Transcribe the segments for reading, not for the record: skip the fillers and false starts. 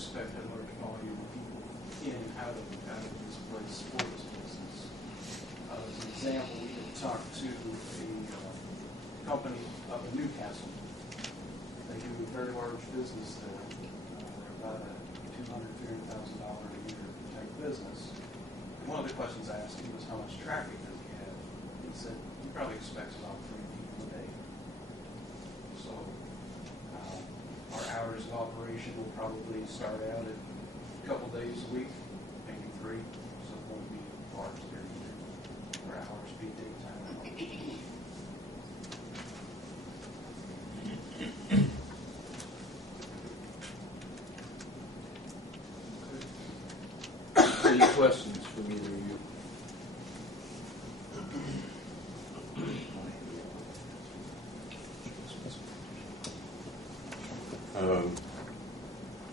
expect a large volume of people in and out of this place for this business. As an example, we had talked to a company up in Newcastle. They do a very large business there. They're about a $200,000 to $300,000 a year type business. And one of the questions I asked him was, how much traffic does he have? He said he probably expects about 3 people a day. So our hours of operation will probably start out at a couple days a week, maybe 3. So it won't be large there either. Our hours be daytime hours. Any questions from either of you?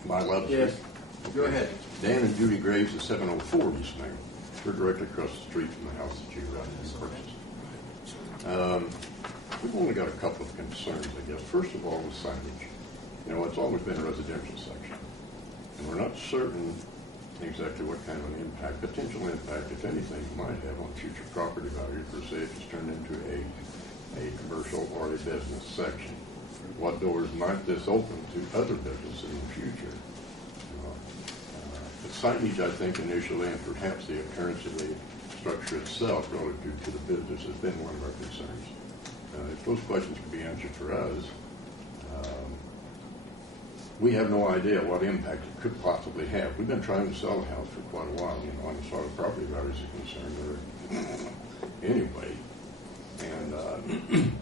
Am I allowed to Yes. speak? Go ahead. Dan and Judy Graves at 704 East Main. We're directly across the street from the house that you purchased. We've only got a couple of concerns, I guess. First of all, the signage. You know, it's always been a residential section. And we're not certain exactly what kind of an impact, potential impact, if anything, it might have on future property value per se if it's turned into a commercial or a business section. What doors might this open to other businesses in the future? The signage, I think, initially, and perhaps the appearance of the structure itself relative to the business has been one of our concerns. If those questions could be answered for us, we have no idea what impact it could possibly have. We've been trying to sell a house for quite a while, you know, as far as property values are concerned, anyway. And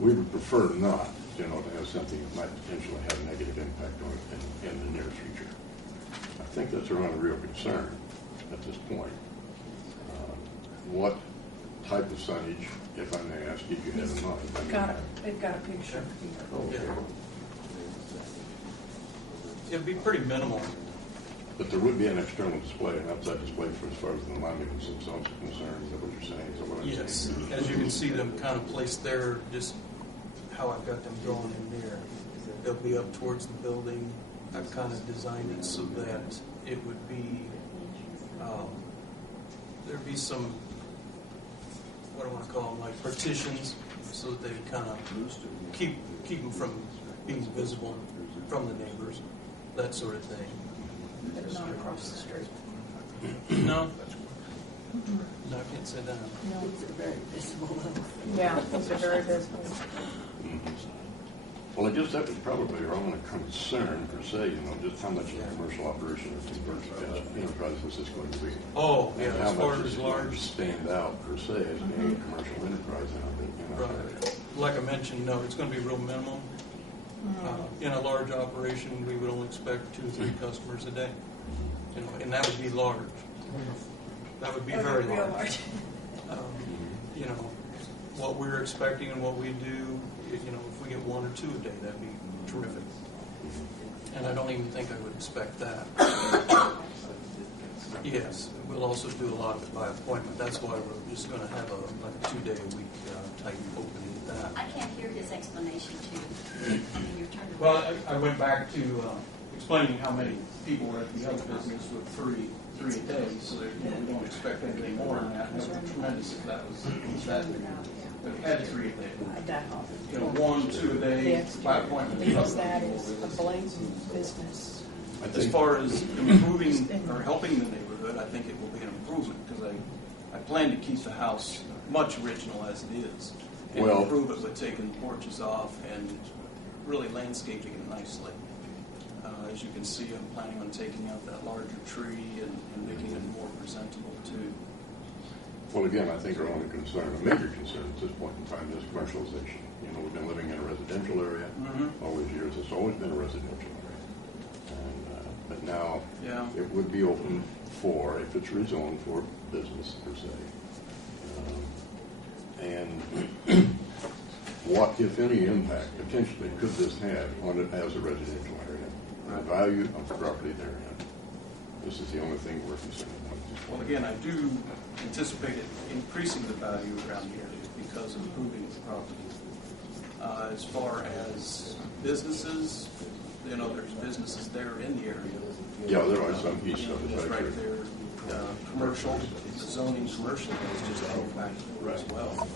we would prefer not, you know, to have something that might potentially have a negative impact on it in the near future. I think that's around a real concern at this point. What type of signage, if I may ask, did you have in mind? They've got a picture here. Okay. It'd be pretty minimal. But there would be an external display, an outside display for as far as the monuments themselves are concerned. Is that what you're saying? Is that what I'm Yes, saying? as you can see them kind of placed there, just how I've got them drawn in there. They'll be up towards the building. I've kind of designed it so that it would be, there'd be some, what do I want to call them, like partitions, so that they kind of keep them from being visible from the neighbors, that sort of thing. But not across the street. No? No, I can't say that. No, these are very visible. Yeah, these are very visible. Well, I guess that was probably our only concern per se, you know, just how much of a commercial operation of this enterprise is this going to be? Oh, yeah, And as how far much as is it going to large. stand out per se as being a commercial enterprise in our area? Right. Like I mentioned, no, it's going to be real minimal. In a large operation, we would only expect 2 or 3 customers a day, you know, and that would be large. That would be very large. You know, what we're expecting and what we do, you know, if we get 1 or 2 a day, that'd be terrific. And I don't even think I would expect that. Yes, we'll also do a lot of it by appointment. That's why we're just going to have like a 2-day-a-week type opening with that. I can't hear his explanation too. Your turn. Well, I went back to explaining how many people were at the other business with three a day, so that, you know, we don't expect anything more than that. That would be tremendous if that was that. But we had 3 a day. You know, 1, 2 a day by appointment. Because that is a blatant business. As far as improving or helping the neighborhood, I think it will be an improvement because I plan to keep the house much original as it is and improve it with taking the porches off and really landscaping it nicely. As you can see, I'm planning on taking out that larger tree and making it more presentable too. Well, again, I think our only concern, a major concern at this point in time, is commercialization. You know, we've been living in a residential area all these years. It's always been a residential area. But now it would be open for, if it's rezoned, for business per se. And what, if any, impact potentially could this have on it as a residential area? The value of the property therein. This is the only thing we're concerned about. Well, again, I do anticipate it increasing the value around the area because of improving the property. As far as businesses, there's businesses there in the area. Yeah, there are some east of It's it, right right there. there. Commercial, the zoning commercial is just out back as well.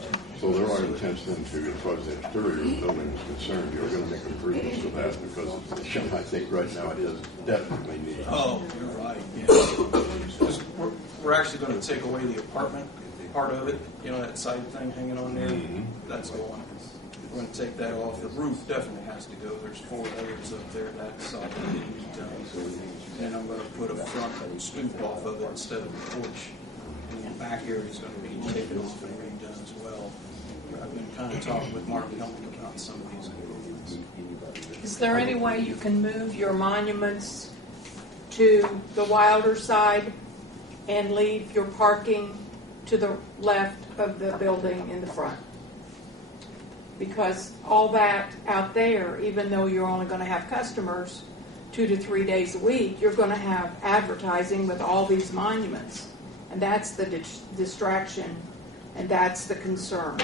So there are intents then to, as far as the exterior of the building is concerned, you're going to make improvements to that because I think right now it is definitely needs. Oh, you're right, yeah. 'Cause we're actually going to take away the apartment part of it, that side thing hanging on there. Mhm. That's going. We're going to take that off. The roof definitely has to go. There's 4 layers up there. That side that needs to be done. And I'm going to put a front stoop off of it instead of a porch. And the back area is going to be taken off and redone as well. I've been kind of talking with Mark Helmut about some of these improvements. Is there any way you can move your monuments to the Wilder side and leave your parking to the left of the building in the front? Because all that out there, even though you're only going to have customers 2 to 3 days a week, you're going to have advertising with all these monuments. And that's the distraction, and that's the concern.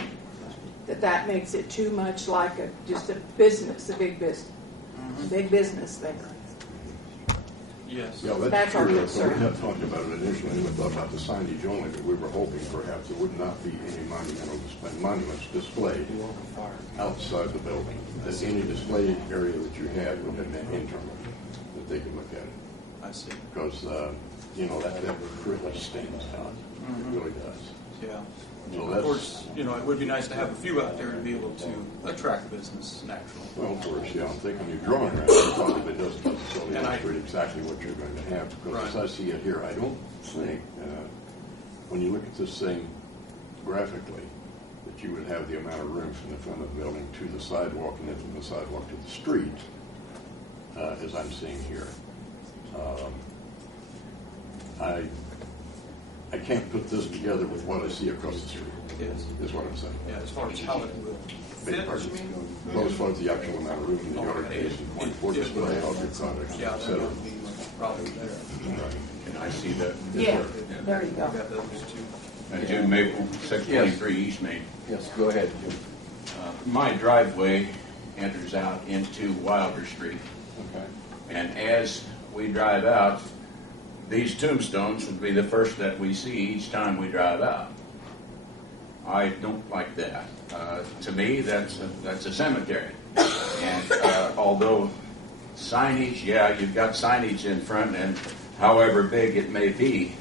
That makes it too much like just a business, a big business. Big business there. Yes. Yeah, That's that's our true. concern. We had talked about it initially, we thought about the signage only, but we were hoping perhaps there would not be any monuments displayed outside the building. That any display area that you had would have been internal, that they could look at it. I see. Because, that really stands out. It really does. Yeah. So Of that's, course, it would be nice to have a few out there to be able to attract business naturally. well, of course, yeah, I'm thinking you're drawing around, it probably doesn't necessarily And I- illustrate exactly what you're going to have. Because as Right. I see it here, I don't think, when you look at this thing graphically, that you would have the amount of room from the front of the building to the sidewalk and then from the sidewalk to the street, as I'm seeing here. I can't put this together with what I see across the street, Yes. is what I'm saying. Yeah, as far as how it will Big fit, part. you mean? Well, as far as the actual amount of room in the yard Okay. is, and for display of your products, Yeah, et that cetera. would be probably there. Right. Can I see that? Yeah, there you We go. got those two. Jim Maple, 623 East Main. Yes, go ahead, Jim. My driveway enters out into Wilder Street. Okay. And as we drive out, these tombstones would be the first that we see each time we drive out. I don't like that. To me, that's a cemetery. And although signage, yeah, you've got signage in front, and however big it may be,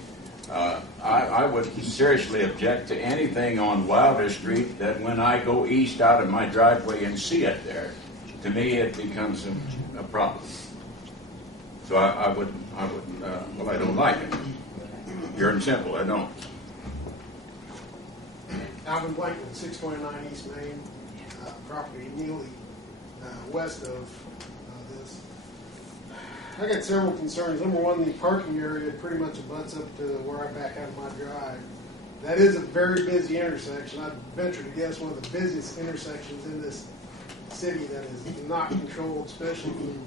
I would seriously object to anything on Wilder Street that when I go east out of my driveway and see it there, to me it becomes a problem. So I don't like it. Pure and simple, I don't. Alvin Blankman, 629 East Main, property immediately west of this. I got several concerns. Number one, the parking area pretty much abuts up to where I back out of my drive. That is a very busy intersection. I'd venture to guess one of the busiest intersections in this city that is not controlled, especially from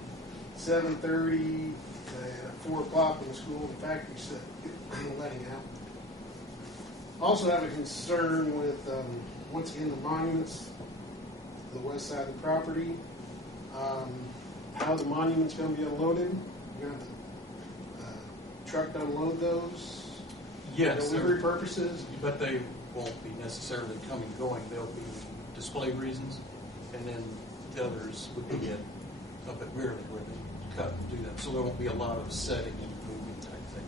7:30 to 4 o'clock when the school and factories get letting out. Also have a concern with, once again, the monuments, the west side of the property. How the monuments going to be unloaded? You're going to have the truck to unload those? Yes, Delivery purposes? but they won't be necessarily coming and going. They'll be display reasons, and then the others would be up at Weirley where they cut and do that. So there won't be a lot of setting and moving type thing.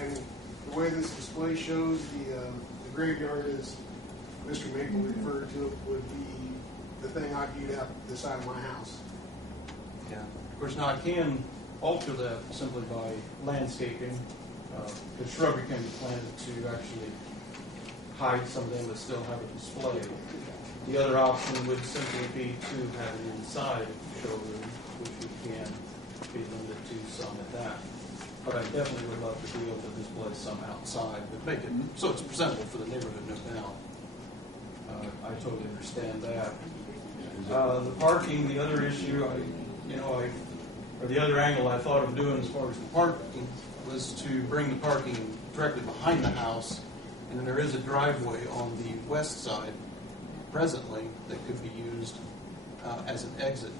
And the way this display shows the graveyard, as Mr. Maple referred to it, would be the thing I'd view out the side of my house. Yeah. Of course, now I can alter that simply by landscaping. The shrubbery can be planted to actually hide some of them but still have a display. The other option would simply be to have an inside showroom, which we can be limited to some at that. But I definitely would love to be able to display some outside, but make it so it's presentable for the neighborhood no doubt. I totally understand that. The parking, the other issue, or the other angle I thought of doing as far as the parking was to bring the parking directly behind the house, and then there is a driveway on the west side presently that could be used as an exit.